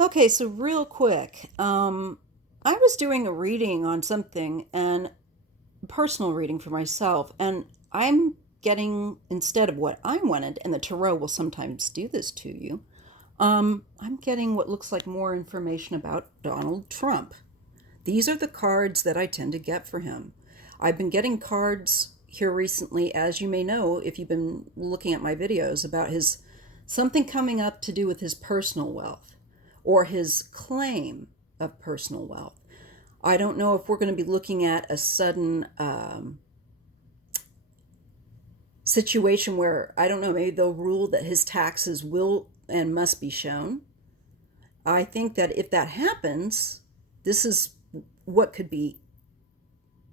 Okay, so real quick, I was doing a reading on something and personal reading for myself, and I'm getting instead of what I wanted, and the tarot will sometimes do this to you. I'm getting what looks like more information about Donald Trump. These are the cards that I tend to get for him. I've been getting cards here recently, as you may know, if you've been looking at my videos, about his something coming up to do with his personal wealth or his claim of personal wealth. I don't know if we're going to be looking at a sudden situation where, I don't know, maybe they'll rule that his taxes will and must be shown. I think that if that happens, this is what could be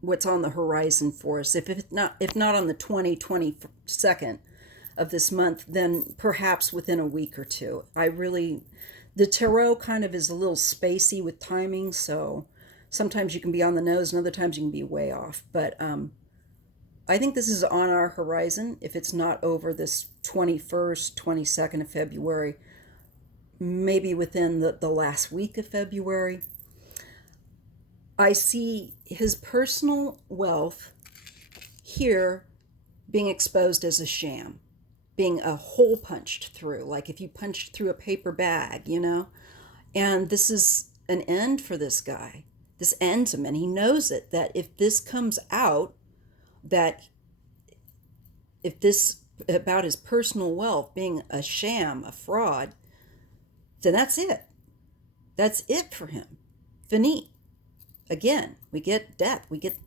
what's on the horizon for us. If not on the 22nd of this month, then perhaps within a week or two. The tarot kind of is a little spacey with timing, so sometimes you can be on the nose and other times you can be way off. But I think this is on our horizon. If it's not over this 21st, 22nd of February, maybe within the last week of February. I see his personal wealth here being exposed as a sham, being a hole punched through, like if you punched through a paper bag, you know? And this is an end for this guy. This ends him, and he knows it, that if this comes out, that if this about his personal wealth being a sham, a fraud, then that's it. That's it for him. Fini. Again, we get death. We get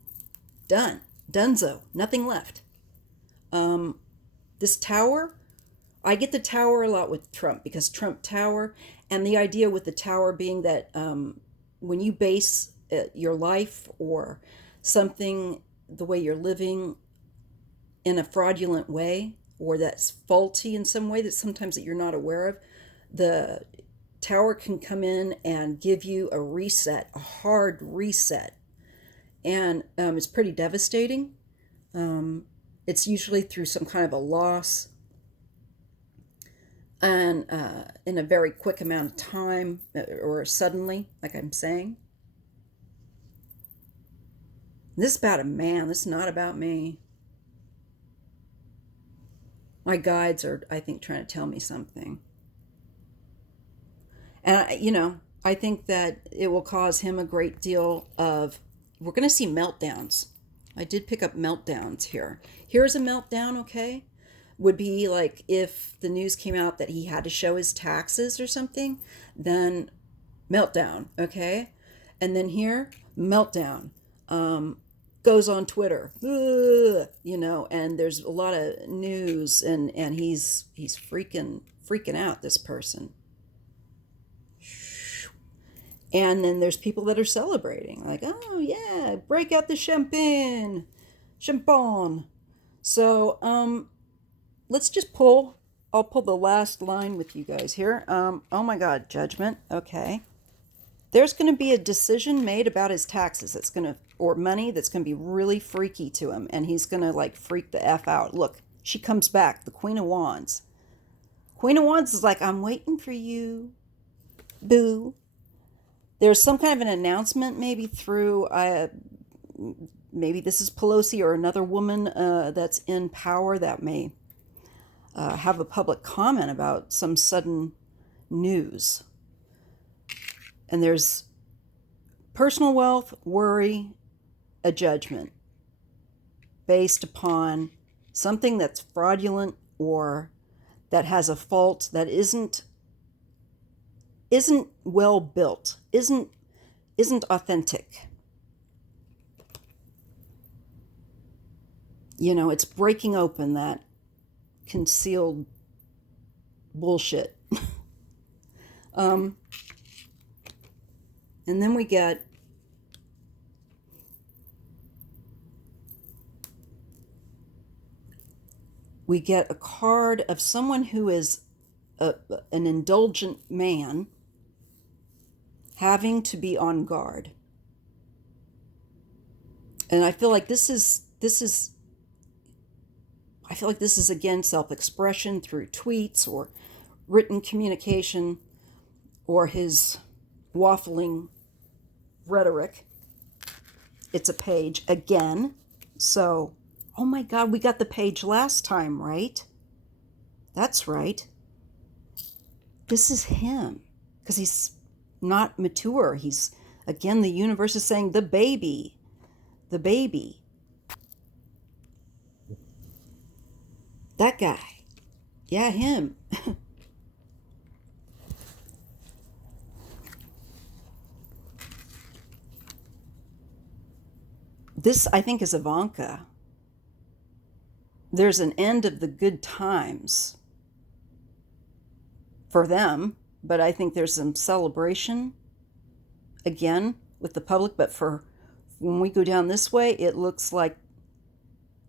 done. Dunzo. Nothing left. This tower, I get the tower a lot with Trump because Trump Tower, and the idea with the tower being that when you base your life or something, the way you're living, in a fraudulent way, or that's faulty in some way that sometimes that you're not aware of, the tower can come in and give you a reset, a hard reset, and it's pretty devastating. It's usually through some kind of a loss, and in a very quick amount of time, or suddenly, like I'm saying. This is about a man. This is not about me. My guides are, I think, trying to tell me something. And, I think that it will cause him a great deal of, we're going to see meltdowns. I did pick up meltdowns here. Here's a meltdown, okay? Would be like if the news came out that he had to show his taxes or something, then meltdown, okay? And then here, meltdown. Goes on Twitter, and there's a lot of news, and he's freaking out, this person. And then there's people that are celebrating, like, oh yeah, break out the champagne. So let's just pull. I'll pull the last line with you guys here. Oh my God, judgment. Okay, there's going to be a decision made about his taxes that's going to, or money, that's going to be really freaky to him, and he's going to like freak the F out. Look, she comes back, the Queen of Wands. Queen of Wands is like, I'm waiting for you, boo. There's some kind of an announcement, maybe through, maybe this is Pelosi or another woman that's in power, that may have a public comment about some sudden news. And there's personal wealth, worry, a judgment based upon something that's fraudulent or that has a fault that isn't well built, isn't authentic. It's breaking open that concealed bullshit. And then we get a card of someone who is an indulgent man having to be on guard. And I feel like this is again self-expression through tweets or written communication. or his waffling rhetoric. It's a page again. So, oh my God, we got the page last time, right? That's right. This is him, because he's not mature. He's, again, the universe is saying the baby, the baby. That guy. Yeah, him. This, I think, is Ivanka. There's an end of the good times for them, but I think there's some celebration again with the public. But for when we go down this way, it looks like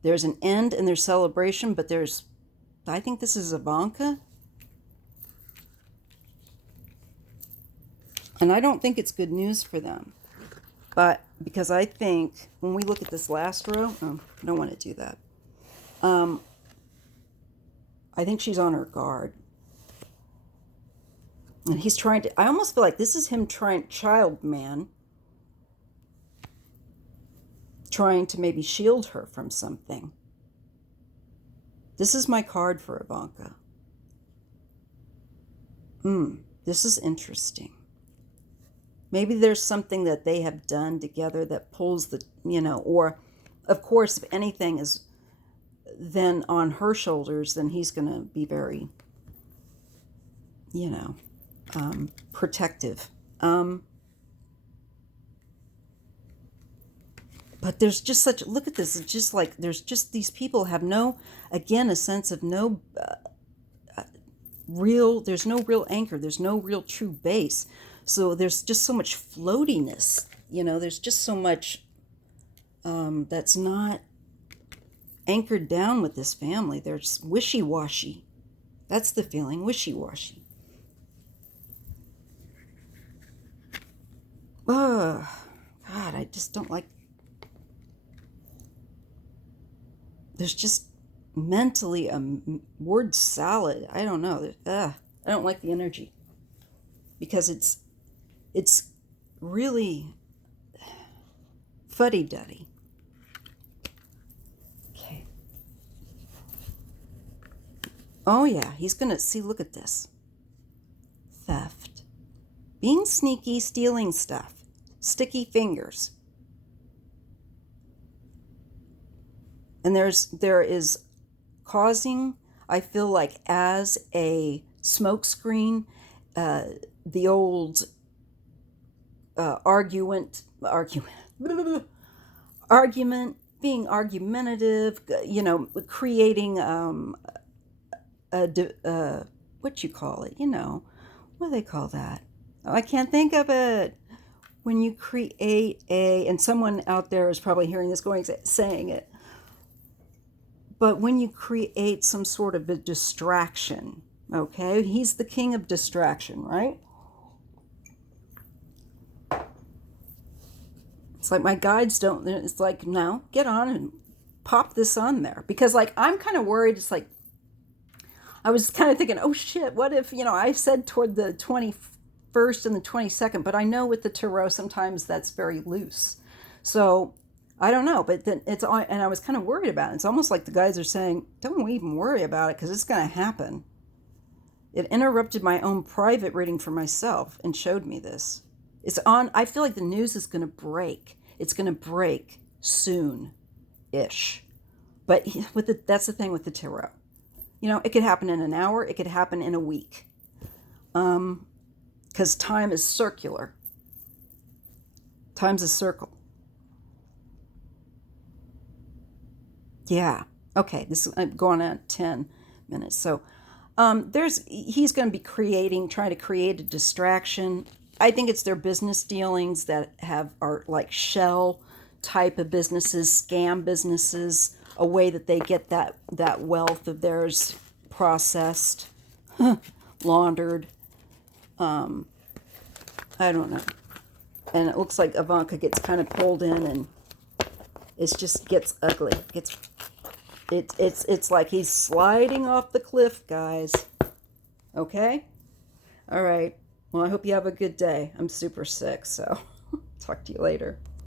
there's an end and there's celebration, but there's, I think this is Ivanka. And I don't think it's good news for them. But because I think when we look at this last row, oh, I don't want to do that. I think she's on her guard. And he's trying to, I almost feel like this is him trying, child man, trying to maybe shield her from something. This is my card for Ivanka. This is interesting. Maybe there's something that they have done together that pulls the, or of course, if anything is then on her shoulders, then he's going to be very, protective. But there's just such, look at this, it's just like, there's just, these people have no, again, a sense of no there's no real anchor, there's no real true base. So there's just so much floatiness, there's just so much that's not anchored down with this family. There's wishy-washy. That's the feeling, wishy-washy. Oh, God, I just don't like, there's just mentally a word salad. I don't know. I don't like the energy because it's really fuddy-duddy. Okay. Oh yeah, he's gonna see. Look at this. Theft, being sneaky, stealing stuff, sticky fingers. And there is causing, I feel like, as a smokescreen, the old argument, being argumentative, creating what you call it, what do they call that? Oh, I can't think of it. When you create and someone out there is probably hearing this saying it, but when you create some sort of a distraction, okay? He's the king of distraction, right? It's like my guides don't, it's like, no, get on and pop this on there. Because like, I'm kind of worried. It's like, I was kind of thinking, oh shit, what if, I said toward the 21st and the 22nd, but I know with the tarot, sometimes that's very loose. So I don't know, but then it's on, and I was kind of worried about it. It's almost like the guys are saying, don't even worry about it because it's going to happen. It interrupted my own private reading for myself and showed me this. It's on, I feel like the news is going to break. It's going to break soon-ish. But that's the thing with the tarot. It could happen in an hour. It could happen in a week. Because time is circular. Time's a circle. Yeah. Okay. This I'm going on 10 minutes. So he's going to be trying to create a distraction. I think it's their business dealings that are like shell type of businesses, scam businesses, a way that they get that wealth of theirs processed, laundered. I don't know. And it looks like Ivanka gets kind of pulled in, and it just gets ugly. It's like he's sliding off the cliff, guys. Okay? All right. Well, I hope you have a good day. I'm super sick, so talk to you later.